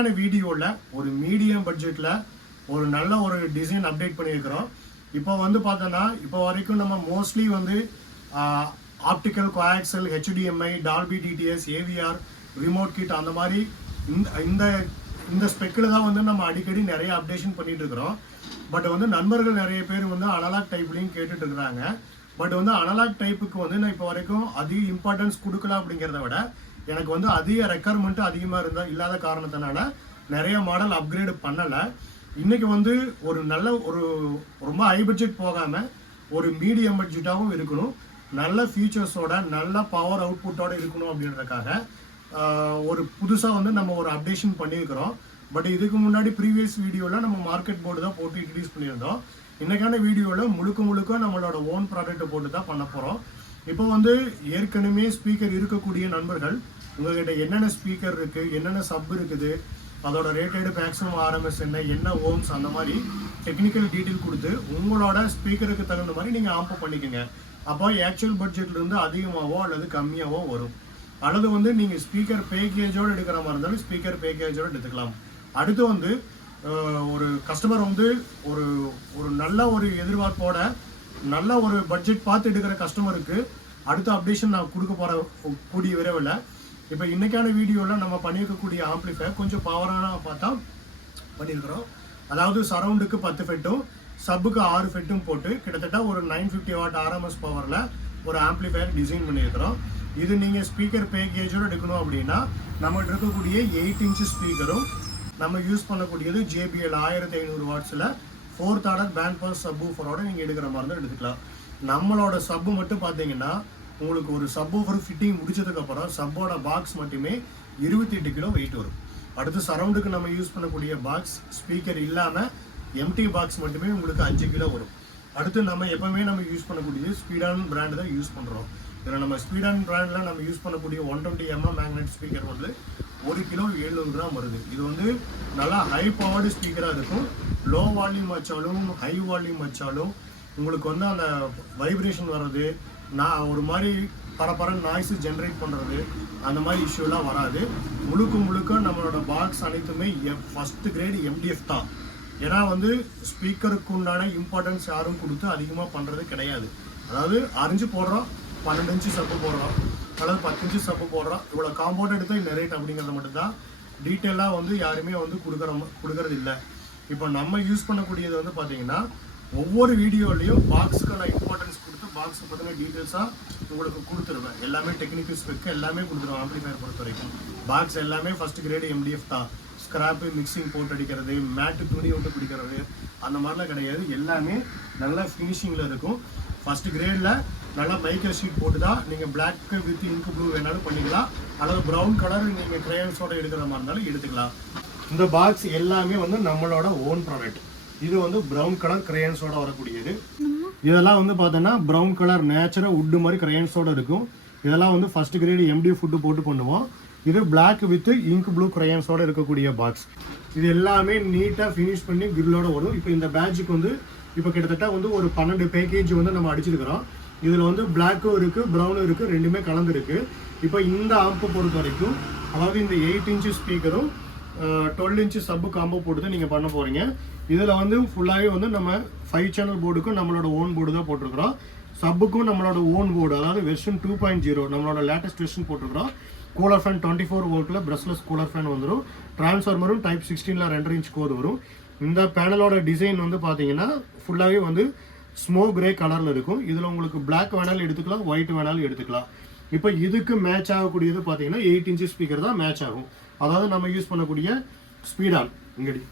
இன்னைக்கான வீடியோவில் ஒரு மீடியம் பட்ஜெட்டில் ஒரு நல்ல ஒரு டிசைன் அப்டேட் பண்ணியிருக்கிறோம். இப்போ வந்து பார்த்தோன்னா இப்போ வரைக்கும் நம்ம மோஸ்ட்லி வந்து optical coaxial HDMI Dolby DTS AVR remote kit அந்த மாதிரி இந்த இந்த ஸ்பெக்கில் தான் வந்து நம்ம அடிக்கடி நிறைய அப்டேஷன் பண்ணிட்டு இருக்கிறோம். பட் வந்து நண்பர்கள் நிறைய பேர் வந்து அனலாக் டைப்லையும் கேட்டுட்டு இருக்கிறாங்க. பட் வந்து அனலாக் டைப்புக்கு வந்து நான் இப்போ வரைக்கும் அதிக இம்பார்ட்டன்ஸ் கொடுக்கல அப்படிங்கிறத விட எனக்கு வந்து அதிக ரெக்குயர்மெண்ட்டும் அதிகமாக இல்லாத காரணத்தினால நிறைய மாடல் அப்கிரேடு பண்ணலை. இன்றைக்கி வந்து ஒரு நல்ல ஒரு ரொம்ப ஹை பட்ஜெட் போகாமல் ஒரு மீடியம் பட்ஜெட்டாகவும் இருக்கணும், நல்ல ஃபீச்சர்ஸோட நல்ல பவர் அவுட்புட்டோடு இருக்கணும் அப்படின்றதுக்காக ஒரு புதுசாக வந்து நம்ம ஒரு அப்டேஷன் பண்ணியிருக்கிறோம். பட் இதுக்கு முன்னாடி ப்ரீவியஸ் வீடியோவில் நம்ம மார்க்கெட் போர்டு தான் போட்டு இன்ட்ரடியூஸ் பண்ணியிருந்தோம். இன்றைக்கான வீடியோவில் முழுக்க நம்மளோட ஓன் ப்ராடக்ட்டை போட்டு தான் பண்ண போகிறோம். இப்போ வந்து ஏற்கனவே ஸ்பீக்கர் இருக்கக்கூடிய நண்பர்கள் உங்கள்கிட்ட என்னென்ன ஸ்பீக்கர் இருக்குது, என்னென்ன சப் இருக்குது, அதோட ரேட்டடு மேக்ஸிமம் ஆர்எம்எஸ் என்ன ஓம்ஸ், அந்த மாதிரி டெக்னிக்கல் டீட்டெயில் கொடுத்து உங்களோட ஸ்பீக்கருக்கு தகுந்த மாதிரி நீங்கள் ஆம்போ பண்ணிக்கோங்க. அப்போ ஆக்சுவல் பட்ஜெட்லேருந்து அதிகமாகவோ அல்லது கம்மியாகவோ வரும். அல்லது வந்து நீங்கள் ஸ்பீக்கர் பேக்கேஜோடு எடுக்கிற மாதிரி இருந்தாலும் ஸ்பீக்கர் பேக்கேஜோடு எடுத்துக்கலாம். அடுத்து வந்து ஒரு கஸ்டமர் வந்து ஒரு ஒரு நல்ல ஒரு எதிர்பார்ப்போட நல்ல ஒரு பட்ஜெட் பார்த்து எடுக்கிற கஸ்டமருக்கு அடுத்த அப்டேஷன் நான் கொடுக்க போகிற கூடிய விரைவில். இப்போ இன்றைக்கான வீடியோவில் நம்ம பண்ணியிருக்கக்கூடிய ஆம்ப்ளிஃபையர் கொஞ்சம் பவரான பார்த்தா பண்ணியிருக்கிறோம். அதாவது சரவுண்டுக்கு 10 ஃபெட்டும் சப்புக்கு 6 ஃபெட்டும் போட்டு கிட்டத்தட்ட ஒரு 950 வாட் ஆர்எம்எஸ் பவரில் ஒரு ஆம்ப்ளிஃபையர் டிசைன் பண்ணியிருக்கிறோம். இது நீங்கள் ஸ்பீக்கர் பேக்கேஜோடு எடுக்கணும் அப்படின்னா நம்மகிட்ட இருக்கக்கூடிய 8 இன்ச்சு ஸ்பீக்கரும் நம்ம யூஸ் பண்ணக்கூடியது JBL 1500 வாட்ஸில் 4th ஆர்டர் பேண்ட் பாஸ் சப்வூஃபரோட நீங்கள் எடுக்கிற மாதிரி தான் எடுத்துக்கலாம். நம்மளோட சப்பு மட்டும் பார்த்தீங்கன்னா உங்களுக்கு ஒரு சப்வூஃபர் ஃபிட்டிங் முடிச்சதுக்கப்புறம் சப்போட பாக்ஸ் மட்டுமே 28 கிலோ வெயிட் வரும். அடுத்து சரவுண்டுக்கு நம்ம யூஸ் பண்ணக்கூடிய பாக்ஸ் ஸ்பீக்கர் இல்லாமல் எம்டி பாக்ஸ் மட்டுமே உங்களுக்கு 5 கிலோ வரும். அடுத்து நம்ம எப்போவுமே நம்ம யூஸ் பண்ணக்கூடியது ஸ்பீடான் பிராண்டு தான் யூஸ் பண்ணுறோம். இதில் நம்ம ஸ்பீடான் பிராண்டில் நம்ம யூஸ் பண்ணக்கூடிய 120mm மேக்னெட் ஸ்பீக்கர் வந்து 1 கிலோ 700 கிராம் வருது. இது வந்து நல்லா ஹை பவர்டு ஸ்பீக்கராக இருக்கும். லோ வால்யூம் வச்சாலும் ஹை வால்யூம் வச்சாலும் உங்களுக்கு வந்து அந்த வைப்ரேஷன் வர்றது, நான் ஒரு மாதிரி பரபரன்னு நாய்ஸு ஜென்ரேட் பண்ணுறது, அந்த மாதிரி இஷ்யூலாம் வராது. முழுக்க நம்மளோட பாக்ஸ் அனைத்துமே ஃபஸ்ட்டு கிரேடு MDF தான். ஏன்னா வந்து ஸ்பீக்கருக்கு உண்டான இம்பார்ட்டன்ஸ் யாரும் கொடுத்து அதிகமாக பண்ணுறது கிடையாது. அதாவது 6 இன்ச்சு போடுறோம், 12 இன்ச்சு சப்பு போடுறோம், அல்லது 10 இன்ச்சு சப்பு போடுறோம், இவ்வளோ காம்பவுண்ட் எடுத்தால் இந்த ரேட் அப்படிங்கிறத மட்டும்தான். டீட்டெயிலாக வந்து யாருமே வந்து கொடுக்கறது இல்லை. இப்போ நம்ம யூஸ் பண்ணக்கூடியது வந்து பார்த்தீங்கன்னா ஒவ்வொரு வீடியோலையும் பாக்ஸுக்கான இம்பார்ட்டன்ஸ் கொடுத்து பாக்ஸை பற்றின டீட்டெயில்ஸாக உங்களுக்கு கொடுத்துருவேன். எல்லாமே டெக்னிக்கல் ஸ்பெக்கு எல்லாமே கொடுத்துருவேன். ஆம்ப்ளிஃபையர் பொறுத்த வரைக்கும் பாக்ஸ் எல்லாமே ஃபஸ்ட்டு கிரேடு MDF தான். ஸ்க்ராப்பு மிக்சிங் போட்டு அடிக்கிறது, மேட்டு துணி விட்டு பிடிக்கிறது அந்த மாதிரிலாம் கிடையாது. எல்லாமே நல்லா ஃபினிஷிங்கில் இருக்கும். ஃபஸ்ட்டு கிரேடில் நல்லா மைக்கர் ஷீட் போட்டு தான் நீங்கள் பிளாக் வித் இங்க் ப்ளூ வேணாலும் பண்ணிக்கலாம், அல்லது ப்ரௌன் கலர் நீங்கள் க்ரையான்ஸோட எடுக்கிற மாதிரி இருந்தாலும் எடுத்துக்கலாம். இந்த பாக்ஸ் எல்லாமே வந்து நம்மளோட ஓன் ப்ராடக்ட். இது வந்து ப்ரௌன் கலர் க்ரையான்ஸோட வரக்கூடியது. இதெல்லாம் வந்து பார்த்தோன்னா ப்ரௌன் கலர் நேச்சுரல் வுட்டு மாதிரி க்ரையான்ஸோட இருக்கும். இதெல்லாம் வந்து ஃபர்ஸ்ட் கிரேடு MDF ஃபுட்டு போட்டு பண்ணுவோம். இது பிளாக் வித் இங்க் ப்ளூ க்ரையான்ஸோட இருக்கக்கூடிய பாக்ஸ். இது எல்லாமே நீட்டாக ஃபினிஷ் பண்ணி கிரில்லோட வரும். இப்போ இந்த பேட்சுக்கு வந்து இப்போ கிட்டத்தட்ட வந்து ஒரு 12 பேக்கேஜ் வந்து நம்ம அடிச்சிருக்கிறோம். இதில் வந்து பிளாக்கும் இருக்குது, ப்ரௌனும் இருக்குது, ரெண்டுமே கலந்துருக்கு. இப்போ இந்த ஆம்பை பொறுத்த வரைக்கும் அதாவது இந்த 8 இன்ச்சு ஸ்பீக்கரும் 12 இன்ச்சு சப்பு காம்போ போட்டு தான் நீங்கள் பண்ண போகிறீங்க. இதில் வந்து ஃபுல்லாகவே வந்து நம்ம 5 சேனல் போர்டுக்கும் நம்மளோட ஓன் போர்டு தான் போட்டிருக்கிறோம். சப்புக்கும் நம்மளோட ஓன் போர்டு, அதாவது வெர்ஷன் 2.0 நம்மளோட லேட்டஸ்ட் வெர்ஷன் போட்டிருக்கிறோம். கூலர் ஃபேன் 24 வோல்ட்டில் ப்ரஷ்லெஸ் கூலர் ஃபேன் வந்துடும். டிரான்ஸ்ஃபார்மரும் டைப் 16ல் 2 இன்ச் கோர் வரும். இந்த பேனலோட டிசைன் வந்து பார்த்தீங்கன்னா ஃபுல்லாகவே வந்து ஸ்மோக் கிரே கலரில் இருக்கும். இதில் உங்களுக்கு பிளாக் வேணாலும் எடுத்துக்கலாம், ஒயிட் வேணாலும் எடுத்துக்கலாம். இப்போ இதுக்கு மேட்ச் ஆகக்கூடியது பார்த்தீங்கன்னா 8 இன்ச்சு ஸ்பீக்கர் தான் மேட்ச் ஆகும். அதாவது நம்ம யூஸ் பண்ணக்கூடிய ஸ்பீடான் இங்கடி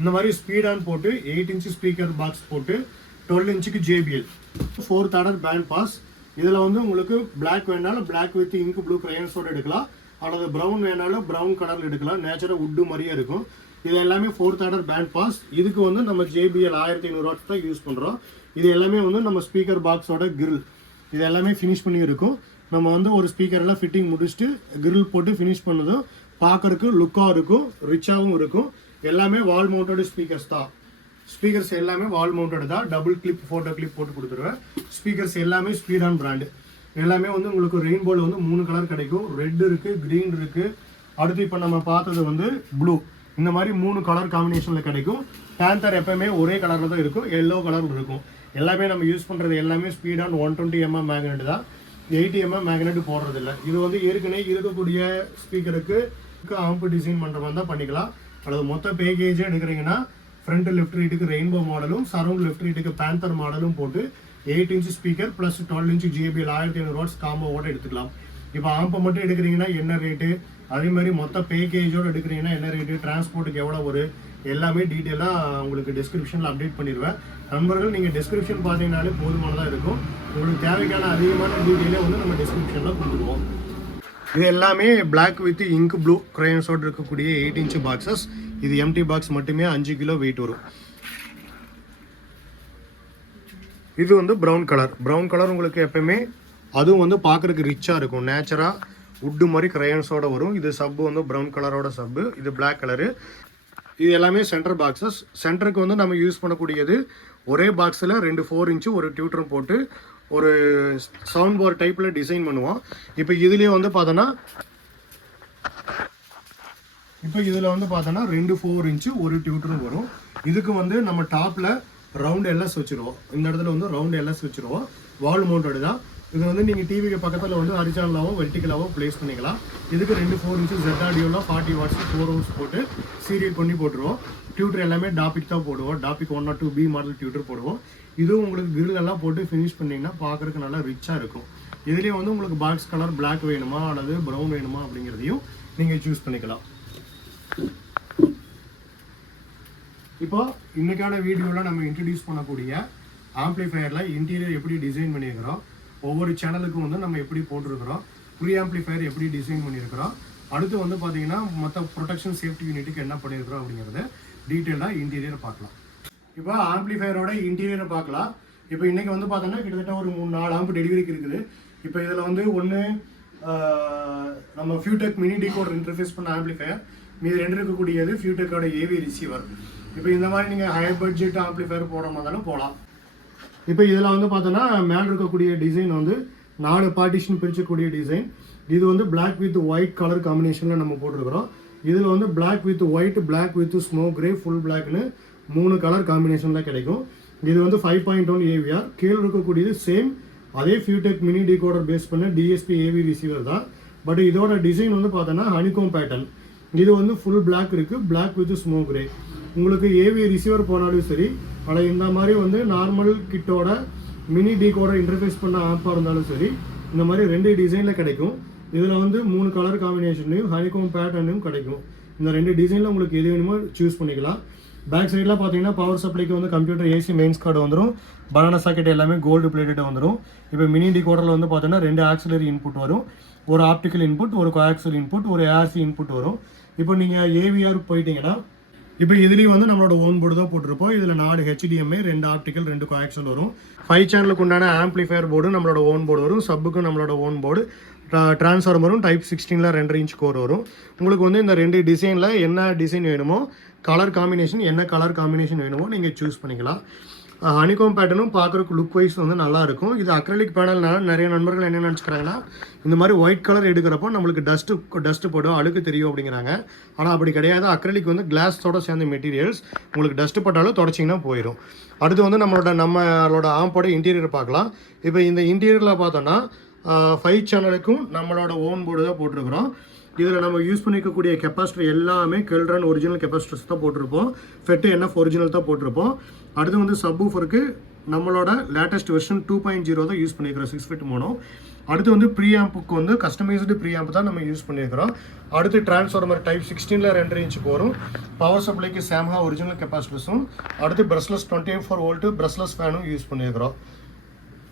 இந்த மாதிரி ஸ்பீடான் போட்டு 8 இன்ச்சு ஸ்பீக்கர் பாக்ஸ் போட்டு 12 இன்ச்சுக்கு JBL 4th order band pass. இதில் வந்து உங்களுக்கு பிளாக் வேணாலும் பிளாக் வித் இங்க் ப்ளூ க்ரையான்ஸோடு எடுக்கலாம், அல்லது ப்ரௌன் வேணாலும் ப்ரௌன் கலரில் எடுக்கலாம். நேச்சுரல் வுட்டு மாதிரியே இருக்கும். இது எல்லாமே 4th ஆர்டர் பேண்ட் பாஸ். இதுக்கு வந்து நம்ம JBL 1500 வாட்ஸ் தான் யூஸ் பண்ணுறோம். இது எல்லாமே வந்து நம்ம ஸ்பீக்கர் பாக்ஸோட கிரில் இது எல்லாமே ஃபினிஷ் பண்ணி இருக்கும். நம்ம வந்து ஒரு ஸ்பீக்கரெல்லாம் ஃபிட்டிங் முடிச்சுட்டு கிரில் போட்டு ஃபினிஷ் பண்ணதும் பார்க்கறதுக்கு லுக்காக இருக்கும், ரிச்சாகவும் இருக்கும். எல்லாமே வால் மவுண்டட் ஸ்பீக்கர்ஸ் தான். ஸ்பீக்கர்ஸ் எல்லாமே வால் மவுண்டட் தான். டபுள் கிளிப் ஃபோட்டோ கிளிப் போட்டு கொடுத்துருவேன். ஸ்பீக்கர்ஸ் எல்லாமே ஸ்பீடான் பிராண்டு. எல்லாமே வந்து உங்களுக்கு ரெயின்போவில் வந்து 3 கலர் கிடைக்கும். ரெட் இருக்குது, க்ரீன் இருக்குது, அடுத்து இப்போ நம்ம பார்த்தது வந்து ப்ளூ. இந்த மாதிரி 3 கலர் காம்பினேஷனில் கிடைக்கும். பேந்தர் எப்பவுமே ஒரே கலரில் தான் இருக்கும், எல்லோ கலர் இருக்கும். எல்லாமே நம்ம யூஸ் பண்ணுறது எல்லாமே ஸ்பீடான 120 mm மேக்னெட் தான், 80 mm மேக்னெட் போடுறதில்ல. இது வந்து ஏற்கனவே இருக்கக்கூடிய ஸ்பீக்கருக்கு ஆம்பு டிசைன் பண்ணுற மாதிரி தான் பண்ணிக்கலாம். அல்லது மொத்த பேக்கேஜே எடுக்கிறீங்கன்னா ஃப்ரண்ட் லெஃப்ட் ரைட்டுக்கு ரெயின்போ மாடலும் சரௌண்ட் லெஃப்ட் ரைட்டுக்கு பேந்தர் மாடலும் போட்டு 8 inch speaker plus 12 inch JBL 1500 watts காம்போவோட எடுத்துக்கலாம். இப்போ ஆம்பை மட்டும் எடுக்கிறீங்கன்னா என்ன ரேட்டு, அதே மாதிரி மொத்த பேக்கேஜோடு எடுக்கிறீங்கன்னா என்ன ரேட்டு, டிரான்ஸ்போர்ட்டுக்கு எவ்வளோ வரும், எல்லாமே டீட்டெயிலாக உங்களுக்கு டிஸ்கிரிப்ஷனில் அப்டேட் பண்ணிடுவேன். நண்பர்கள் நீங்கள் டிஸ்கிரிப்ஷன் பார்த்தீங்கன்னாலே போதுமானதாக இருக்கும். உங்களுக்கு தேவைக்கான அதிகமான டீட்டெயிலே வந்து நம்ம டிஸ்கிரிப்ஷனில் கொடுத்துருவோம். இது எல்லாமே பிளாக் வித் இங்க் ப்ளூ க்ரையன்ஸோடு இருக்கக்கூடிய 8 inch பாக்ஸஸ். இது எம்டி பாக்ஸ் மட்டுமே 5 கிலோ வெயிட் வரும். இது வந்து ப்ரௌன் கலர். ப்ரௌன் கலர் உங்களுக்கு எப்பயுமே அதுவும் வந்து பார்க்குறதுக்கு ரிச்சாக இருக்கும், நேச்சராக உட்டு மாதிரி க்ரையன்ஸோடு வரும். இது சப்பு வந்து ப்ரௌன் கலரோட சப்பு, இது பிளாக் கலரு. இது எல்லாமே சென்டர் பாக்ஸஸ். சென்டருக்கு வந்து நம்ம யூஸ் பண்ணக்கூடியது ஒரே பாக்ஸில் 2 4 inch ஒரு டியூட்டரும் போட்டு ஒரு சவுண்ட் பார் டைப்பில் டிசைன் பண்ணுவோம். இப்போ இதுலேயே வந்து பார்த்தோன்னா 2 4 inch ஒரு டியூட்டரும் வரும். இதுக்கு வந்து நம்ம டாப்பில் ரவுண்ட் எல்எஸ் வச்சுருவோம். இந்த இடத்துல வந்து ரவுண்ட் எல்எஸ் வச்சுருவோம். வால் மவுண்டடு தான் இது. வந்து நீங்கள் டிவிக்கு பக்கத்தில் வந்து ஹரிசானலாவோ வெர்டிகலாவோ ப்ளேஸ் பண்ணிக்கலாம். இதுக்கு 2 4 inch Z ஆடியோவில் 40 watts 4 hours போட்டு சீரியல் பண்ணி போட்டுருவோம். டியூட்டர் எல்லாமே டாபிக் தான் போடுவோம். டாபிக் 102B மாடல் டியூட்டர் போடுவோம். இதுவும் உங்களுக்கு கிரில் எல்லாம் போட்டு ஃபினிஷ் பண்ணிங்கன்னா பார்க்குறதுக்கு நல்லா ரிச்சாக இருக்கும். இதுலேயும் வந்து உங்களுக்கு பாக்ஸ் கலர் பிளாக் வேணுமா அல்லது ப்ரௌன் வேணுமா அப்படிங்கிறதையும் நீங்கள் சூஸ் பண்ணிக்கலாம். இப்போ இன்றைக்கான வீடியோவில் நம்ம இன்ட்ரடியூஸ் பண்ணக்கூடிய ஆம்ப்ளிஃபயரில் இன்டீரியர் எப்படி டிசைன் பண்ணியிருக்கிறோம், ஒவ்வொரு சேனலுக்கும் வந்து நம்ம எப்படி போட்டிருக்கிறோம், ப்ரீ ஆம்ப்ளிஃபயர் எப்படி டிசைன் பண்ணியிருக்கிறோம், அடுத்து வந்து பார்த்தீங்கன்னா மற்ற ப்ரொடெக்ஷன் சேஃப்டி யூனிட்டுக்கு என்ன பண்ணியிருக்கிறோம் அப்படிங்கிறத டீட்டெயிலாக இன்டீரியர் பார்க்கலாம். இப்போ ஆம்ப்ளிஃபயரோட இன்டீரியரை பார்க்கலாம். இப்போ இன்றைக்கி வந்து பார்த்தோன்னா கிட்டத்தட்ட ஒரு 3-4 ஆம்பு டெலிவரிக்கு இருக்குது. இப்போ இதில் வந்து ஒன்று நம்ம ஃபியூடெக் மினி டிகோடர் இன்டர்ஃபேஸ் பண்ண ஆம்ப்ளிஃபயர், மீது 2 இருக்கக்கூடியது ஃபியூடெக்கோட ஏவி ரிசீவர். இப்போ இந்த மாதிரி நீங்கள் ஹை பட்ஜெட் ஆம்ப்ளிஃபயர் போட மாதிரிலும் போகலாம். இப்போ இதில் வந்து பார்த்தோன்னா மேலே இருக்கக்கூடிய டிசைன் வந்து 4 பார்ட்டிஷன் பிரிச்சக்கூடிய டிசைன். இது வந்து பிளாக் வித் ஒயிட் கலர் காம்பினேஷனில் நம்ம போட்டிருக்கிறோம். இதில் வந்து black with white, black with smoke grey, full பிளாக்னு 3 கலர் காம்பினேஷனில் கிடைக்கும். இது வந்து 5.1 AVR. கீழே இருக்கக்கூடியது சேம் அதே ஃபியூடெக் மினி டிகோடர் பேஸ் பண்ண DSP AV ரிசீவர் தான். பட் இதோட டிசைன் வந்து பார்த்தோன்னா ஹனிகோம் பேட்டர்ன். இது வந்து ஃபுல் பிளாக் இருக்குது, பிளாக் வித் ஸ்மோக் கிரே. உங்களுக்கு ஏவி ரிசீவர் போனாலும் சரி, ஆனால் இந்த மாதிரி வந்து நார்மல் கிட்டோட மினி டிகோடர் இன்டர்ஃபேஸ் பண்ண ஆப்பாக இருந்தாலும் சரி, இந்த மாதிரி 2 டிசைனில் கிடைக்கும். இதில் வந்து 3 கலர் காம்பினேஷன்லையும் ஹனிகோம் பேட்டர்னும் கிடைக்கும். இந்த 2 டிசைனில் உங்களுக்கு எது வேணுமோ சூஸ் பண்ணிக்கலாம். பேக் சைடில் பார்த்தீங்கன்னா பவர் சப்ளைக்கு வந்து கம்ப்யூட்டர் AC மெயின்ஸ் கார்டு வந்துடும். பனானா சாக்கெட் எல்லாமே கோல்டு பிளேட்டட் வந்துடும். இப்போ மினி டிகோடரில் வந்து பார்த்தீங்கன்னா 2 ஆக்சிலரி இன்புட் வரும், ஒரு ஆப்டிக்கல் இன்புட், ஒரு கோஆக்சியல் இன்புட், ஒரு ARC இன்புட் வரும். இப்போ நீங்கள் AVR போயிட்டீங்கன்னா இப்போ இதுலேயும் வந்து நம்மளோட ஓன் போர்டு தான் போட்டிருப்போம். இதில் 4 HDMI, 2 ஆப்டிக்கல், 2 கோஆக்சியல் வரும். 5 சேனலுக்கு உண்டான ஆம்ப்ளிஃபயர் போர்டு நம்மளோட ஓன் போர்டு வரும். சப்புக்கு நம்மளோட ஓன் போர்டு, டிரான்ஸ்ஃபார்மரும் டைப் 16ல் 2.5 inch கோர் வரும். உங்களுக்கு வந்து இந்த 2 டிசைனில் என்ன டிசைன் வேணுமோ, கலர் காம்பினேஷன் என்ன கலர் காம்பினேஷன் வேணுமோ நீங்கள் சூஸ் பண்ணிக்கலாம். ஹனிகோம் பேட்டர்னும் பார்க்குறக்கு லுக் வைஸ் வந்து நல்லாயிருக்கும். இது அக்ரலிக் பேனல்னால நிறைய நண்பர்கள் என்ன நினச்சிக்கிறாங்கன்னா, இந்த மாதிரி ஒயிட் கலர் எடுக்கிறப்போ நம்மளுக்கு டஸ்ட்டு போடும், அழுக்கு தெரியும் அப்படிங்கிறாங்க. ஆனால் அப்படி கிடையாது. அக்ரலிக் வந்து கிளாஸோட சேர்ந்த மெட்டீரியல்ஸ், உங்களுக்கு டஸ்ட்டு பட்டாலும் தொடச்சிங்கன்னா போயிடும். அடுத்து வந்து நம்மளோட ஆம்போட இன்டீரியர் பார்க்கலாம். இப்போ இந்த இன்டீரியரில் பார்த்தோன்னா 5 சேனலுக்கும் நம்மளோட ஓன் போர்டு தான் போட்டிருக்கிறோம். இதில் நம்ம யூஸ் பண்ணிக்கக்கூடிய கெப்பாசிட்டர் எல்லாமே கெல்ட்ரான் ஒரிஜினல் கெப்பாசிட்டர்ஸ் தான் போட்டிருப்போம். FET NF ஒரிஜினல் தான் போட்டிருப்போம். அடுத்து வந்து சப்வூஃபருக்கு நம்மளோட லேட்டஸ்ட் வெர்ஷன் 2.0 தான் யூஸ் பண்ணியிருக்கிறோம், 6 feet மோனோ. அடுத்து வந்து ப்ரீஆம்புக்கு வந்து கஸ்டமைஸ்டு ப்ரீஆம்ப் தான் நம்ம யூஸ் பண்ணியிருக்கிறோம். அடுத்து டிரான்ஸ்ஃபார்மர் டைப் 16ல் 2.5 inch வரும். பவர் சப்ளைக்கு சாம்ஹா ஒரிஜினல் கெப்பாசிட்டர்ஸும், அடுத்து பிரஸ்லெஸ் 24 volt பிரஸ்லெஸ் ஃபேனும் யூஸ் பண்ணியிருக்கிறோம்.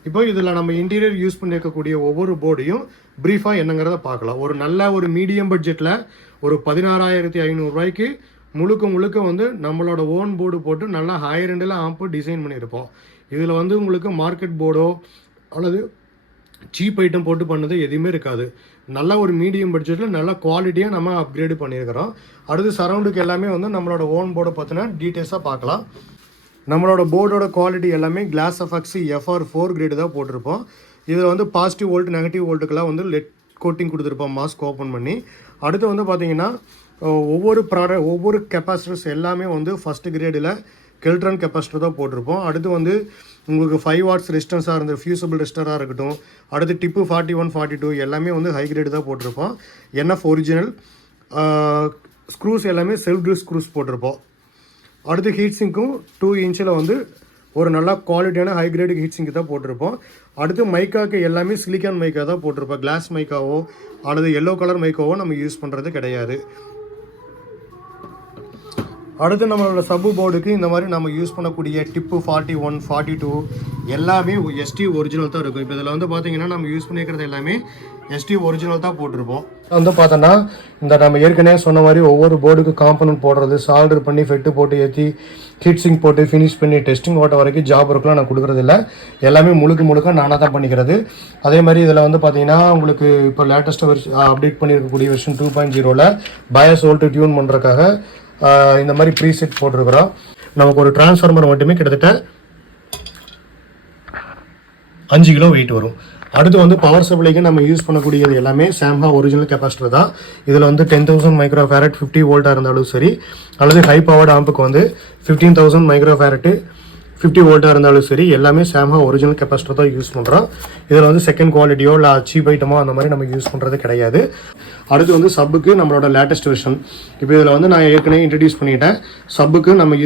இப்போ இதில் நம்ம இன்டீரியர் யூஸ் பண்ணியிருக்கக்கூடிய ஒவ்வொரு போர்டையும் ப்ரீஃபாக என்னங்கிறத பார்க்கலாம். ஒரு நல்ல ஒரு மீடியம் பட்ஜெட்டில் ஒரு 16,500 ரூபாய்க்கு முழுக்க வந்து நம்மளோட ஓன் போர்டு போட்டு நல்லா ஹையர் எண்டில் ஆம்பு டிசைன் பண்ணியிருப்போம். இதில் வந்து உங்களுக்கு மார்க்கெட் போர்டோ அல்லது சீப் ஐட்டம் போட்டு பண்ணது எதுவுமே இருக்காது. நல்ல ஒரு மீடியம் பட்ஜெட்டில் நல்ல குவாலிட்டியாக நம்ம அப்கிரேடு பண்ணியிருக்கிறோம். அடுத்து சரௌண்டுக்கு எல்லாமே வந்து நம்மளோட ஓன் போர்டை பார்த்தினா டீட்டெயில்ஸாக பார்க்கலாம். நம்மளோட போர்டோட குவாலிட்டி எல்லாமே கிளாஸ் எஃப்எக்ஸ் FR4 கிரேடு தான் போட்டிருப்போம். இதில் வந்து பாசிட்டிவ் வோல்ட் நெகட்டிவ் வோல்ட்டுக்கெல்லாம் வந்து கோட்டிங் கொடுத்துருப்போம் மாஸ்க் ஓப்பன் பண்ணி. அடுத்து வந்து பார்த்தீங்கன்னா ஒவ்வொரு கெப்பாசிட்டர்ஸ் எல்லாமே வந்து ஃபஸ்ட்டு கிரேடில் கெல்ட்ரான் கெப்பாசிட்டர் தான் போட்டிருப்போம். அடுத்து வந்து உங்களுக்கு 5 வாட்ஸ் ரெசிஸ்டன்ஸாக இருந்த ஃபியூசபிள் ரெசிஸ்டராக இருக்கட்டும், அடுத்து டிப்பு 41, 42 எல்லாமே வந்து ஹை கிரேடு தான் போட்டிருப்போம். NF ஒரிஜினல் ஸ்க்ரூஸ் எல்லாமே செல்ஃப் ட்ரில் ஸ்க்ரூஸ் போட்டிருப்போம். அடுத்து ஹீட் சிங்க்கும் 2 இன்ச்சில் வந்து ஒரு நல்ல குவாலிட்டியான ஹை கிரேடு ஹீட் சிங்க் தான் போட்டிருப்போம். அடுத்து மைக்காவுக்கு எல்லாமே சிலிக்கான் மைக்கா தான் போட்டிருப்போம். கிளாஸ் மைக்காவோ அல்லது எல்லோ கலர் மைக்காவோ நம்ம யூஸ் பண்ணுறது கிடையாது. அடுத்து நம்மளோட சப்பு போர்டுக்கு இந்த மாதிரி நம்ம யூஸ் பண்ணக்கூடிய டிப்பு 41, 42 எல்லாமே ST ஒரிஜினல் தான் இருக்கும். இப்போ இதில் வந்து பார்த்தீங்கன்னா நம்ம யூஸ் பண்ணிக்கிறது எல்லாமே ST ஒரிஜினல் தான் போட்டிருப்போம். வந்து பார்த்தோன்னா இந்த நம்ம ஏற்கனவே சொன்ன மாதிரி ஒவ்வொரு போர்டுக்கு காம்பனன்ட் போடுறது, சால்டர் பண்ணி ஃபெட்டு போட்டு ஏற்றி ஹீட் சிங்க் போட்டு ஃபினிஷ் பண்ணி டெஸ்டிங் ஓட்ட வரைக்கும் ஜாப் ஒர்க்லாம் நான் கொடுக்குறது இல்லை. எல்லாமே முழுக்க நானாக தான் பண்ணிக்கிறது. அதே மாதிரி இதில் வந்து பார்த்தீங்கன்னா உங்களுக்கு இப்போ லேட்டஸ்ட்டாக அப்டேட் பண்ணியிருக்கக்கூடிய வெர்ஷன் 2.0ல் பயாஸ் வோல்ட் டியூன் பண்ணுறதுக்காக இந்த மாதிரி ப்ரீசெட் போட்டிருக்கிறோம். நமக்கு ஒரு டிரான்ஸ்ஃபார்மர் மட்டுமே கிட்டத்தட்ட 5 கிலோ வெயிட் வரும். அடுத்து வந்து பவர் சப்ளைக்கு நம்ம யூஸ் பண்ணக்கூடியது எல்லாமே சாம்ஹா ஒரிஜினல் கெப்பாசிட்டர் தான். இதில் வந்து 10,000 மைக்ரோ ஃபேரட் 50 வோல்ட்டாக இருந்தாலும் சரி, அல்லது ஹை பவர்டு ஆம்புக்கு வந்து 15,000 மைக்ரோ ஃபேரட்டு 50 வோல்ட்டாக இருந்தாலும் சரி, எல்லாமே சாம்ஹா ஒரிஜினல் கெப்பாசிட்டர் தான் யூஸ் பண்ணுறோம். இதில் வந்து செகண்ட் குவாலிட்டியோ இல்லை சீப் ஐட்டமோ அந்த மாதிரி நம்ம யூஸ் பண்ணுறது கிடையாது. அடுத்து வந்து சப்புக்கு நம்மளோட லேட்டஸ்ட் வெர்ஷன். இப்போ இதில் வந்து நான் ஏற்கனவே இன்ட்ரடியூஸ் பண்ணிட்டேன். சப்புக்கு நம்ம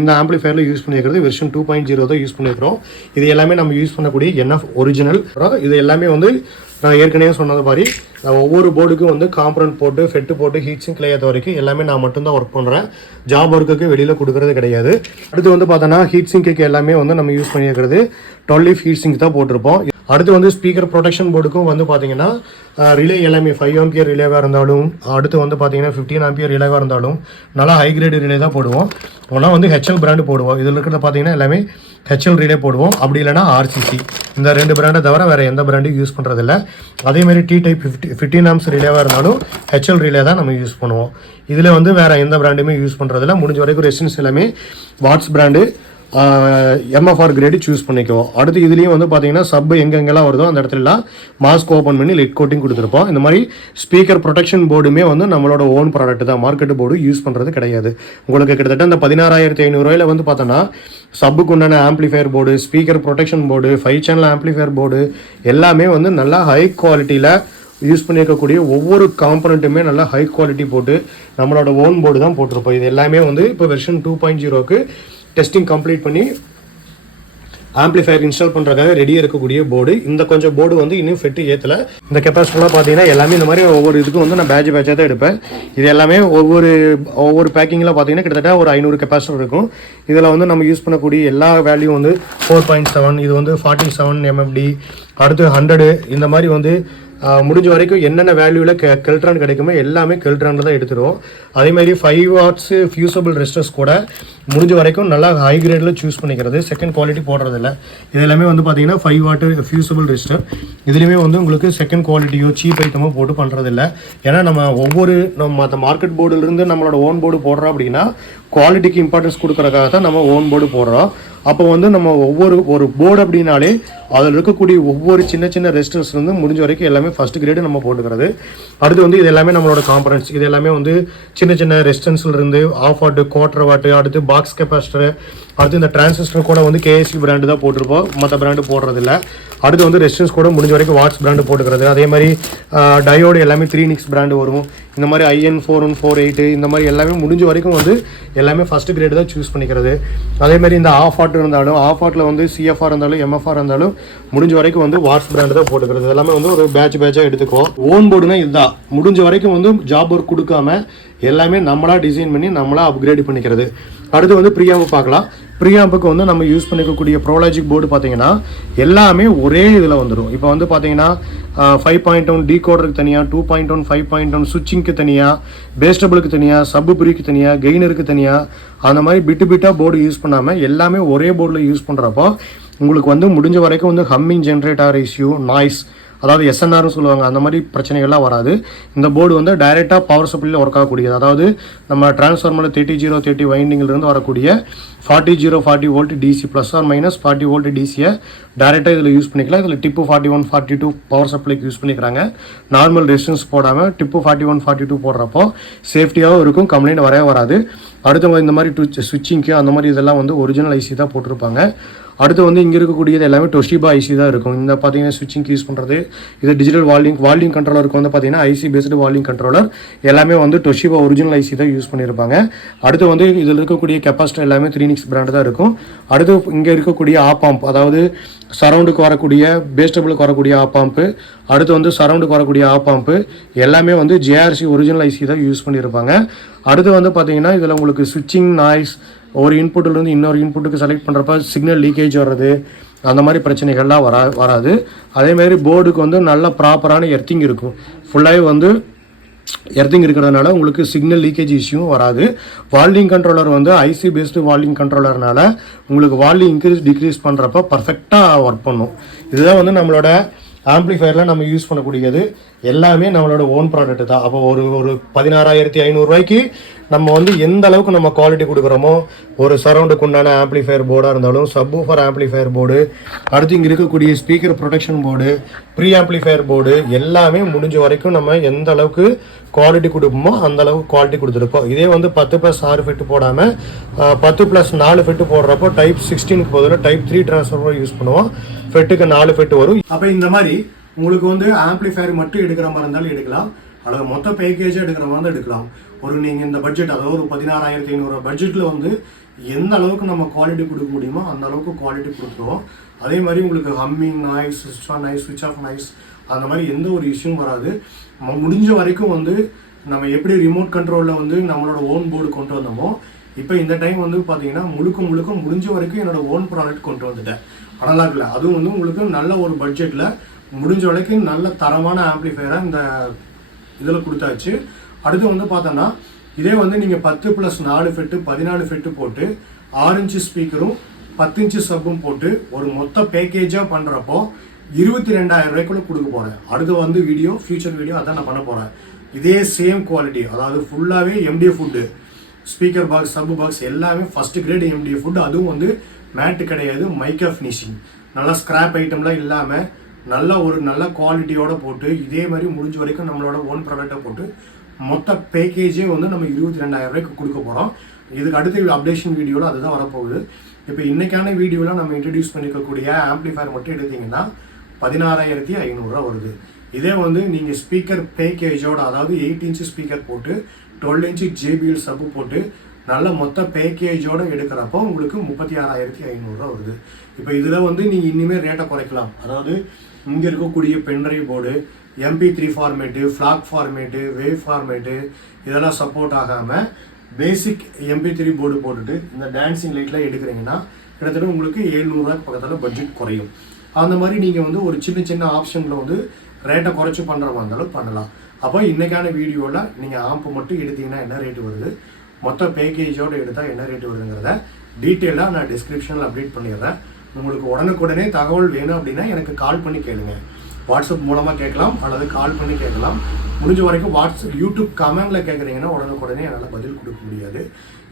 இந்த ஆம்பிளிஃபயரில் யூஸ் பண்ணியிருக்கிறது வெர்ஷன் 2.0 தான் யூஸ் பண்ணியிருக்கிறோம். இது எல்லாமே நம்ம யூஸ் பண்ணக்கூடிய NF ஒரிஜினல். இது எல்லாமே வந்து நான் ஏற்கனவே சொன்னது மாதிரி நான் ஒவ்வொரு போர்டுக்கும் வந்து காம்பனன்ட் போட்டு ஃபெட்டு போட்டு ஹீட் சிங்க் லேயர் வரைக்கும் எல்லாமே நான் மட்டும்தான் ஒர்க் பண்ணுறேன். ஜாப் ஒர்க்குக்கு வெளியில் கொடுக்குறது கிடையாது. அடுத்து வந்து பார்த்தோன்னா ஹீட் சிங்க்கு எல்லாமே வந்து நம்ம யூஸ் பண்ணியிருக்கிறது 12 லீஃப் ஹீட் சிங்க் தான் போட்டிருப்போம். அடுத்து வந்து ஸ்பீக்கர் ப்ரொடெக்ஷன் போர்டுக்கும் வந்து பார்த்தீங்கன்னா ரிலே எல்லாமே 5 ஆம்பியர் ரிலேவாக இருந்தாலும், அடுத்து வந்து பார்த்தீங்கன்னா 15 ஆம்பியர் ரிலேவாக இருந்தாலும் நல்லா ஹை கிரேடு ரிலே தான் போடுவோம். ஒன்றா வந்து HL பிராண்டு போடுவோம். இதில் இருக்கிறத பார்த்தீங்கன்னா எல்லாமே HL ரிலே போடுவோம். அப்படி இல்லைனா RCC. இந்த 2 பிராண்டை தவிர வேறு எந்த பிராண்டையும் யூஸ் பண்ணுறதில்ல. அதேமாதிரி T டைப் 15 ஆம்ஸ் ரிலேவாக இருந்தாலும் HL ரிலே தான் நம்ம யூஸ் பண்ணுவோம். இதில் வந்து வேறு எந்த பிராண்டுமே யூஸ் பண்ணுறதில்ல. முடிஞ்ச வரைக்கும் ரெசிஸ்டன்ஸ் எல்லாமே watts brand MFR grade choose பண்ணிக்குவோம். அடுத்து இதுலேயும் வந்து பார்த்தீங்கன்னா சப் எங்கெங்கெல்லாம் வருதோ அந்த இடத்துலலாம் மாஸ்க் ஓப்பன் பண்ணி லிட் கோட்டிங் கொடுத்துருப்போம். இந்த மாதிரி ஸ்பீக்கர் ப்ரொடெக்ஷன் போர்டுமே வந்து நம்மளோட ஓன் ப்ராடக்ட் தான், மார்க்கெட் போர்டு யூஸ் பண்ணுறது கிடையாது. உங்களுக்கு கிட்டத்தட்ட இந்த 16,500 வந்து பார்த்தோன்னா சப்புக்கு உண்டான amplifier board, speaker protection board, 5 channel amplifier board எல்லாமே வந்து நல்லா ஹை குவாலிட்டியில் யூஸ் பண்ணியிருக்கக்கூடிய ஒவ்வொரு காம்பனண்ட்டுமே நல்லா ஹை குவாலிட்டி போட்டு நம்மளோட ஓன் போர்டு தான் போட்டிருப்போம். இது எல்லாமே வந்து இப்போ வெர்ஷன் 2.0க்கு டெஸ்டிங் கம்ப்ளீட் பண்ணி ஆம்பிளிஃபயர் இன்ஸ்டால் பண்ணுறதுக்காக ரெடியாக இருக்கக்கூடிய போர்டு. இந்த கொஞ்சம் போர்டு வந்து இன்னும் ஃபெட்டு ஏற்றலை. இந்த கெப்பாசிட்டர்லாம் பார்த்தீங்கன்னா எல்லாமே இந்த மாதிரி ஒவ்வொரு இதுக்கும் வந்து நான் பேட்சாக தான் எடுப்பேன். இது எல்லாமே ஒவ்வொரு பேக்கிங்கில் பார்த்தீங்கன்னா கிட்டத்தட்ட ஒரு 500 கெப்பாசிட்டர் இருக்கும். இதில் வந்து நம்ம யூஸ் பண்ணக்கூடிய எல்லா வேல்யூ வந்து 4.7, இது வந்து 47 MFD, அடுத்து 100, இந்த மாதிரி வந்து முடிஞ்ச வரைக்கும் என்னென்ன வேல்யூவில் கெல்ட்ரான் கிடைக்குமோ எல்லாமே கெல்ட்ரானில் தான் எடுத்துருவோம். அதேமாதிரி 5 வாட்ஸ் ஃபியூசபிள் ரெசிஸ்டர்ஸ் கூட முடிஞ்ச வரைக்கும் நல்லா ஹை கிரேடில் சூஸ் பண்ணிக்கிறது, செகண்ட் குவாலிட்டி போடுறதில்ல. இது எல்லாமே வந்து பார்த்தீங்கன்னா 5 வாட் ஃபியூசபிள் ரெசிஸ்டர். இதுலேயுமே வந்து உங்களுக்கு செகண்ட் குவாலிட்டியோ சீப் ஐட்டமோ போட்டு பண்ணுறதில்ல. ஏன்னா நம்ம மற்ற மார்க்கெட் போர்டுலேருந்து நம்மளோட ஓன் போர்டு போடுறோம் அப்படின்னா குவாலிட்டிக்கு இம்பார்ட்டன்ஸ் கொடுக்குறதுக்காக தான் நம்ம ஓன் போர்டு போடுறோம். அப்போ வந்து நம்ம ஒரு போர்டு அப்படின்னாலே அதில் இருக்கக்கூடிய ஒவ்வொரு சின்ன ரெசிஸ்டன்ஸ் வந்து முடிஞ்ச வரைக்கும் எல்லாமே ஃபர்ஸ்ட் கிரேடு நம்ம போட்டுக்கிறது. அடுத்து வந்து இது எல்லாமே நம்மளோட காம்பனன்ட்ஸ். இது எல்லாமே வந்து சின்ன ரெசிஸ்டன்ஸ்ல இருந்து ஆஃப் வாட்டு, குவார்டர் வாட்டு, அடுத்து பாக்ஸ் கெப்பாசிட்டர், அடுத்து இந்த டிரான்சிஸ்டர் கூட வந்து KSC பிராண்டு தான் போட்டிருப்போம், மற்ற பிராண்டு போடுறதில்ல. அடுத்து வந்து ரெசிஸ்டன்ஸ் கூட முடிஞ்ச வரைக்கும் வாட்ஸ் பிராண்டு போட்டுக்கிறது. அதே மாதிரி டயோடு எல்லாமே 3NIX பிராண்டு வரும். இந்த மாதிரி IN4148 இந்த மாதிரி எல்லாமே முடிஞ்ச வரைக்கும் வந்து எல்லாமே ஃபர்ஸ்ட் கிரேடு தான் சூஸ் பண்ணிக்கிறது. அதே மாதிரி இந்த ஆஃப் வாட் இருந்தாலும், ஆஃப் வாட்டில் வந்து CFR இருந்தாலும் MFR இருந்தாலும் முடிஞ்ச வரைக்கும் வந்து வாட்ஸ் பிராண்டு தான் போட்டுக்கிறது. எல்லாமே வந்து ஒரு பேட்சாக எடுத்துக்குவோம். ஓன் போர்டுனா இதுதான். முடிஞ்ச வரைக்கும் வந்து ஜாப் ஒர்க் கொடுக்காம எல்லாமே நம்மளா டிசைன் பண்ணி நம்மளா அப்கிரேட் பண்ணிக்கிறது. அடுத்து வந்து ப்ரீஆம்பு பார்க்கலாம். ப்ரீஆம்புக்கு வந்து நம்ம யூஸ் பண்ணிக்கக்கூடிய ப்ரோலாஜிக் போர்டு பார்த்தீங்கன்னா எல்லாமே ஒரே இதில் வந்துடும். இப்போ வந்து பார்த்தீங்கன்னா 5.1 டீகோடருக்கு தனியாக, 2.1, 5.1 சுவிட்சிங்க்கு தனியாக, பேஸ்டபிளுக்கு தனியாக, சப்பு ப்ரீக்கு தனியாக, கெய்னருக்கு தனியாக, அந்த மாதிரி பிட்டாக போர்டு யூஸ் பண்ணாமல் எல்லாமே ஒரே போர்டில் யூஸ் பண்ணுறப்போ உங்களுக்கு வந்து முடிஞ்ச வரைக்கும் வந்து ஹம்மிங் ஜென்ரேட்டர் இஷ்யூ, நாய்ஸ் அதாவது எஸ்என்ஆர்னு சொல்லுவாங்க, அந்த மாதிரி பிரச்சனைகள்லாம் வராது. இந்த போர்டு வந்து டைரெக்டாக பவர் சப்ளையில் ஒர்க் ஆகக்கூடியது. அதாவது நம்ம டிரான்ஸ்ஃபார்மரில் 30 வைண்டிங்கிலிருந்து வரக்கூடிய 40 volt DC plus or minus 40 volt டிசியை டைரெக்டாக இதில் யூஸ் பண்ணிக்கலாம். இதில் டிப்பு 41 42 பவர் சப்ளைக்கு யூஸ் பண்ணிக்கிறாங்க. நார்மல் ரெசிஸ்டன்ஸ் போடாமல் டிப்பு 41 42 போடுறப்போ சேஃப்டியாகவும் இருக்கும், கம்ப்ளைண்ட் வரவே வராது. அடுத்து இந்த மாதிரி ஸ்விட்சிங்க்கு அந்த மாதிரி இதெல்லாம் வந்து ஒரிஜினல் ஐசி தான் போட்டிருப்பாங்க. அடுத்து வந்து இங்கே இருக்கக்கூடியது எல்லாமே டொஷிபா ஐசி தான் இருக்கும். இந்த பார்த்தீங்கன்னா ஸ்விட்சிங்க்கு யூஸ் பண்ணுறது இது டிஜிட்டல் வால்யூம் கண்ட்ரோலருக்கு வந்து பார்த்தீங்கன்னா ஐசி பேஸ்டு வால்யூம் கண்ட்ரோலர் எல்லாமே வந்து டொஷிபா ஒரிஜினல் ஐசி தான் யூஸ் பண்ணியிருப்பாங்க. அடுத்து வந்து இதில் இருக்கக்கூடிய கெப்பாசிட்டர் எல்லாமே 3Nix பிராண்டு தான் இருக்கும். அடுத்து இங்கே இருக்கக்கூடிய ஆப்பாம்ப், அதாவது சரௌண்டுக்கு வரக்கூடிய பேஸ்டபிளுக்கு வரக்கூடிய ஆப்பாம்ப்பு, அடுத்து வந்து சரௌண்டுக்கு வரக்கூடிய ஆப்பாம்ப்பு எல்லாமே வந்து ஜேஆர்சி ஒரிஜினல் ஐசி தான் யூஸ் பண்ணியிருப்பாங்க. அடுத்து வந்து பார்த்தீங்கன்னா இதில் உங்களுக்கு ஸ்விட்சிங் நாய்ஸ் ஒரு இன்புட்டிலேருந்து இன்னொரு இன்புட்டுக்கு செலக்ட் பண்ணுறப்ப சிக்னல் லீக்கேஜ் வர்றது அந்த மாதிரி பிரச்சனைகள்லாம் வராது. அதேமாதிரி போர்டுக்கு வந்து நல்ல ப்ராப்பரான எர்த்திங் இருக்கும். ஃபுல்லாகவே வந்து எர்த்திங் இருக்கிறதுனால உங்களுக்கு சிக்னல் லீக்கேஜ் இஷ்யூவும் வராது. வால்யூம் கண்ட்ரோலர் வந்து ஐசி பேஸ்டு வால்யூம் கண்ட்ரோலர்னால உங்களுக்கு வால்யூம் இன்க்ரீஸ் டிக்ரீஸ் பண்ணுறப்ப பர்ஃபெக்டாக ஒர்க் பண்ணும். இதுதான் வந்து நம்மளோட ஆம்ப்ளிஃபயரில் நம்ம யூஸ் பண்ணக்கூடியது எல்லாமே நம்மளோட ஓன் ப்ராடக்ட் தான். அப்போ ஒரு 16,500 ரூபாய்க்கு நம்ம வந்து எந்த அளவுக்கு நம்ம குவாலிட்டி கொடுக்குறோமோ, ஒரு சரௌண்டுக்கு உண்டான ஆம்ப்ளிஃபயர் போர்டாக இருந்தாலும், சப்வூஃபர் ஆம்ப்ளிஃபயர் போர்டு, அடுத்து இங்கே இருக்கக்கூடிய speaker protection board, pre amplifier board எல்லாமே முடிஞ்ச வரைக்கும் நம்ம எந்த அளவுக்கு குவாலிட்டி கொடுப்போமோ அந்த அளவுக்கு குவாலிட்டி கொடுத்துருக்கோம். இதே வந்து 10+6 ஃபிட்டு போடாமல் 10+4 ஃபிட்டு போடுறப்போ டைப் 16க்கு பதிலாக டைப் 3 டிரான்ஸ்ஃபார்மர் யூஸ் பண்ணுவோம். ஃபெட்டுக்கு 4 ஃபெட்டு வரும். அப்போ இந்த மாதிரி உங்களுக்கு வந்து ஆம்ப்ளிஃபயர் மட்டும் எடுக்கிற மாதிரி இருந்தாலும் எடுக்கலாம், அல்லது மொத்த பேக்கேஜாக எடுக்கிற மாதிரி தான் எடுக்கலாம். நீங்கள் இந்த பட்ஜெட், அதாவது ஒரு 16,500 பட்ஜெட்டில் வந்து எந்த அளவுக்கு நம்ம குவாலிட்டி கொடுக்க முடியுமோ அந்த அளவுக்கு குவாலிட்டி கொடுத்துருவோம். அதே மாதிரி உங்களுக்கு ஹம்மிங் நாய்ஸ், ஸ்விட்ச் ஆஃப் நாய்ஸ் அந்த மாதிரி எந்த ஒரு இஷ்யூவும் வராது. முடிஞ்ச வரைக்கும் வந்து நம்ம எப்படி ரிமோட் கண்ட்ரோலில் வந்து நம்மளோட ஓன் போர்டு கொண்டு வந்தோமோ, இப்போ இந்த டைம் வந்து பார்த்தீங்கன்னா முழுக்க முடிஞ்ச வரைக்கும் என்னோட ஓன் ப்ராடக்ட் கொண்டு வந்துட்டேன். அனலாக்ல அதுவும் வந்து உங்களுக்கு நல்ல ஒரு பட்ஜெட்டில் முடிஞ்ச வரைக்கும் நல்ல தரமான ஆம்ப்ளிஃபயராக இந்த இதில் கொடுத்தாச்சு. அடுத்து வந்து பார்த்தோன்னா இதே வந்து நீங்கள் 10+4 ஃபெட்டு 14 ஃபெட்டு போட்டு 6 இன்ச்சு ஸ்பீக்கரும் 10 இன்ச்சு சப்பும் போட்டு ஒரு மொத்த பேக்கேஜாக பண்ணுறப்போ 22,000 ரூபாய்க்குள்ள கொடுக்க போகிறேன். அடுத்து வந்து ஃபியூச்சர் வீடியோ அதான் நான் பண்ண போகிறேன். இதே சேம் குவாலிட்டி, அதாவது ஃபுல்லாகவே MDF food, speaker box, sub box எல்லாமே ஃபர்ஸ்ட் கிரேட் எம்டிஎஃப் ஃபுட். அதுவும் வந்து மேட்டு கிடையாது, மைக்கா ஃபினிஷிங், நல்லா ஸ்கிராப் ஐட்டம்லாம் இல்லாமல் நல்ல குவாலிட்டியோட போட்டு இதே மாதிரி முடிஞ்ச வரைக்கும் நம்மளோட ஓன் ப்ராடக்டை போட்டு மொத்த பேக்கேஜே வந்து நம்ம 22,000 ரூபாய்க்கு கொடுக்க போகிறோம். இதுக்கு அடுத்த அப்டேஷன் வீடியோவில் அதுதான் வரப்போகுது. இப்போ இன்றைக்கான வீடியோவில் நம்ம இன்ட்ரடியூஸ் பண்ணிக்கக்கூடிய ஆம்ப்ளிஃபயர் மட்டும் எடுத்திங்கன்னா 16,500 வருது. இதே வந்து நீங்கள் ஸ்பீக்கர் பேக்கேஜோட, அதாவது 8 இன்ச்சு ஸ்பீக்கர் போட்டு 12 இன்ச்சு JBL சப்பு போட்டு நல்ல மொத்த பேக்கேஜோடு எடுக்கிறப்போ உங்களுக்கு 36,500 வருது. இப்போ இதில் வந்து நீங்கள் இனிமேல் ரேட்டை குறைக்கலாம். அதாவது இங்கே இருக்கக்கூடிய pendrive board, MP3 format, FLAC format, wave format இதெல்லாம் சப்போர்ட் ஆகாமல் பேசிக் MP3 போர்டு போட்டுட்டு இந்த டான்ஸிங் லைட்லாம் எடுக்கிறீங்கன்னா கிட்டத்தட்ட உங்களுக்கு 700 ரூபாய்க்கு பக்கத்தில் பட்ஜெட் குறையும். அந்த மாதிரி நீங்கள் வந்து ஒரு சின்ன ஆப்ஷனில் வந்து ரேட்டை குறைச்சி பண்ணுற மாதிரி இருந்தாலும் பண்ணலாம். அப்போ இன்றைக்கான வீடியோவில் நீங்கள் ஆம்பு மட்டும் எடுத்தீங்கன்னா என்ன ரேட்டு வருது, மொத்த பேக்கேஜோடு எடுத்தால் என்ன ரேட்டு வருதுங்கிறத டீட்டெயிலாக நான் டிஸ்கிரிப்ஷனில் அப்டேட் பண்ணிடுறேன். உங்களுக்கு உடனுக்குடனே தகவல் வேணும் அப்படின்னா எனக்கு கால் பண்ணி கேளுங்க. வாட்ஸ்அப் மூலமாக கேட்கலாம் அல்லது கால் பண்ணி கேட்கலாம். முடிஞ்ச வரைக்கும் யூடியூப் கமெண்டில் கேட்குறீங்கன்னா உடனுக்குடனே என்னால் பதில் கொடுக்க முடியாது.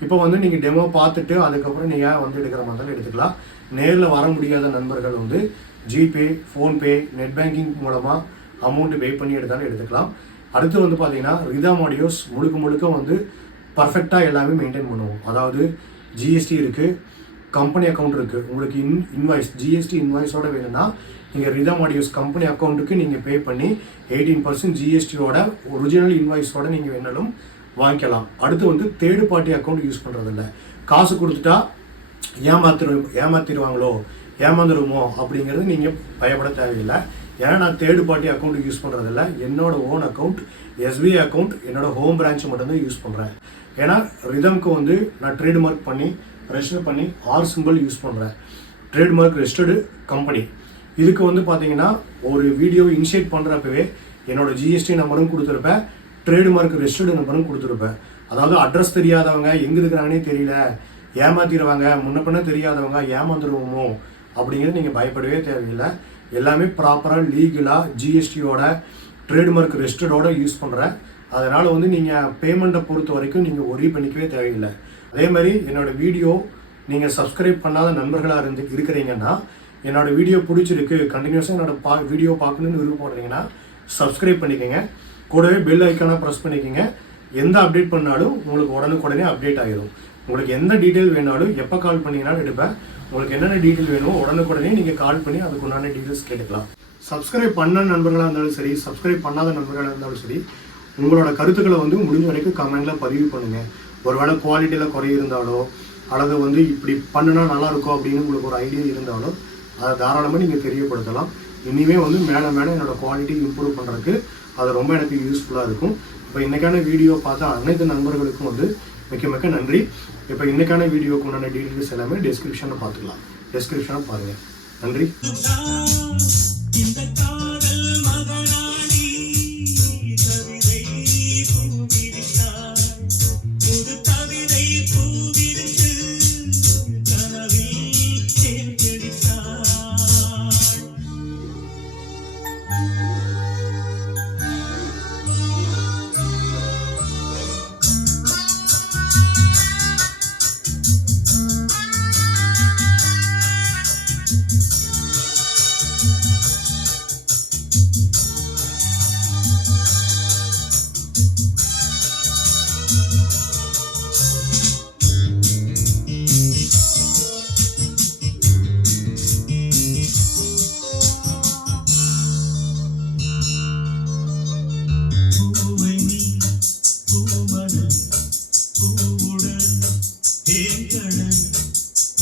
இப்போ வந்து நீங்கள் டெமோ பார்த்துட்டு அதுக்கப்புறம் நீங்கள் வந்து எடுக்கிற மாதிரி எடுத்துக்கலாம். நேரில் வர முடியாத நண்பர்கள் வந்து ஜிபே, ஃபோன்பே, நெட் பேங்கிங் மூலமாக அமௌண்ட்டு பே பண்ணி எடுத்தாலும் எடுத்துக்கலாம். அடுத்து வந்து பார்த்தீங்கன்னா ரிதம் ஆடியோஸ் முழுக்க வந்து பர்ஃபெக்டாக எல்லாமே மெயின்டைன் பண்ணுவோம். அதாவது ஜிஎஸ்டி இருக்குது, கம்பெனி அக்கௌண்ட் இருக்குது. உங்களுக்கு இன்வாய்ஸ் ஜிஎஸ்டி இன்வாய்ஸோட வேணும்னா நீங்கள் ரிதம் ஆடியோஸ் கம்பெனி அக்கௌண்ட்டுக்கு நீங்கள் பே பண்ணி 18% ஜிஎஸ்டியோட ஒரிஜினல் இன்வாய்ஸோட நீங்கள் வேணாலும் வாங்கிக்கலாம். அடுத்து வந்து தேர்டு பார்ட்டி அக்கௌண்ட் யூஸ் பண்ணுறதில்ல. காசு கொடுத்துட்டா ஏமாத்திடுவாங்களோ ஏமாந்துருமோ அப்படிங்கிறது நீங்கள் பயப்பட தேவையில்லை. ஏன்னா நான் தேர்டு பார்ட்டி அக்கௌண்ட் யூஸ் பண்ணுறதில்ல. என்னோட ஓன் அக்கௌண்ட், SBI அக்கௌண்ட், என்னோட ஹோம் பிரான்ச் மட்டும்தான் யூஸ் பண்ணுறேன். ஏன்னா ரிதம்க்கு வந்து நான் ட்ரேட்மார்க் பண்ணி ரெஜிஸ்டர் பண்ணி ஆர் சிம்பிள் யூஸ் பண்ணுறேன். Trademark registered company. இதுக்கு வந்து பார்த்தீங்கன்னா ஒரு வீடியோ இனிஷியேட் பண்ணுறப்பவே என்னோட ஜிஎஸ்டி நம்பரும் கொடுத்துருப்பேன், ட்ரேட்மார்க் ரெஜிஸ்டர்டு நம்பரும் கொடுத்துருப்பேன். அதாவது அட்ரஸ் தெரியாதவங்க எங்கே இருக்கிறாங்கன்னே தெரியல, ஏமாத்திடுவாங்க, முன்ன பின்ன தெரியாதவங்க ஏமாந்துருவோமோ அப்படிங்கிறது நீங்கள் பயப்படவே தேவையில்லை. எல்லாமே ப்ராப்பராக லீகலாக ஜிஎஸ்டியோட ட்ரேட்மார்க் ரெஜிஸ்டர்டோட யூஸ் பண்ணுறேன். அதனால் வந்து நீங்கள் பேமெண்ட்டை பொறுத்த வரைக்கும் நீங்கள் ஒரி பண்ணிக்கவே தேவையில்லை. அதே மாதிரி என்னோடய வீடியோ நீங்கள் சப்ஸ்கிரைப் பண்ணாத நண்பர்களாக இருக்கிறீங்கன்னா, என்னோடய வீடியோ பிடிச்சிருக்கு, கண்டினியூஸாக என்னோடய வீடியோ பார்க்கணுன்னு விருப்பப்படுறீங்கன்னா சப்ஸ்கிரைப் பண்ணிக்கோங்க. கூடவே பெல் ஐக்கானாக ப்ரெஸ் பண்ணிக்கோங்க. எந்த அப்டேட் பண்ணாலும் உங்களுக்கு உடனுக்குடனே அப்டேட் ஆகிடும். உங்களுக்கு எந்த டீட்டெயில் வேணாலும் எப்போ கால் பண்ணிங்கனாலும் எடுப்பேன். உங்களுக்கு என்னென்ன டீட்டெயில் வேணுமோ உடனுக்குடனே நீங்கள் கால் பண்ணி அதுக்கு உண்டான டீட்டெயில்ஸ் கேட்டுக்கலாம். சப்ஸ்கிரைப் பண்ண நண்பர்களாக இருந்தாலும் சரி, சப்ஸ்கிரைப் பண்ணாத நண்பர்களாக இருந்தாலும் சரி, உங்களோட கருத்துக்களை வந்து முடிஞ்ச வரைக்கும் கமெண்டில் பதிவு பண்ணுங்கள். ஒருவேளை குவாலிட்டியில் குறை இருந்தாலோ அல்லது வந்து இப்படி பண்ணுனா நல்லாயிருக்கும் அப்படின்னு உங்களுக்கு ஒரு ஐடியா இருந்தாலும் அதை தாராளமாக நீங்கள் தெரியப்படுத்தலாம். இனிமேல் வந்து மேலே மேலே என்னோடய குவாலிட்டி இம்ப்ரூவ் பண்ணுறதுக்கு அது ரொம்ப எனக்கு யூஸ்ஃபுல்லாக இருக்கும். இப்போ இன்றைக்கான வீடியோ பார்த்தா அனைத்து நண்பர்களுக்கும் வந்து மிக்க நன்றி. இப்போ இன்றைக்கான வீடியோக்கு உண்டான டீட்டெயில்ஸ் எல்லாமே டிஸ்கிரிப்ஷனில் பார்த்துக்கலாம். டிஸ்கிரிப்ஷனை பாருங்கள். நன்றி.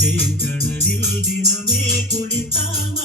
தேங்கடலில் தினமே குளித்தால்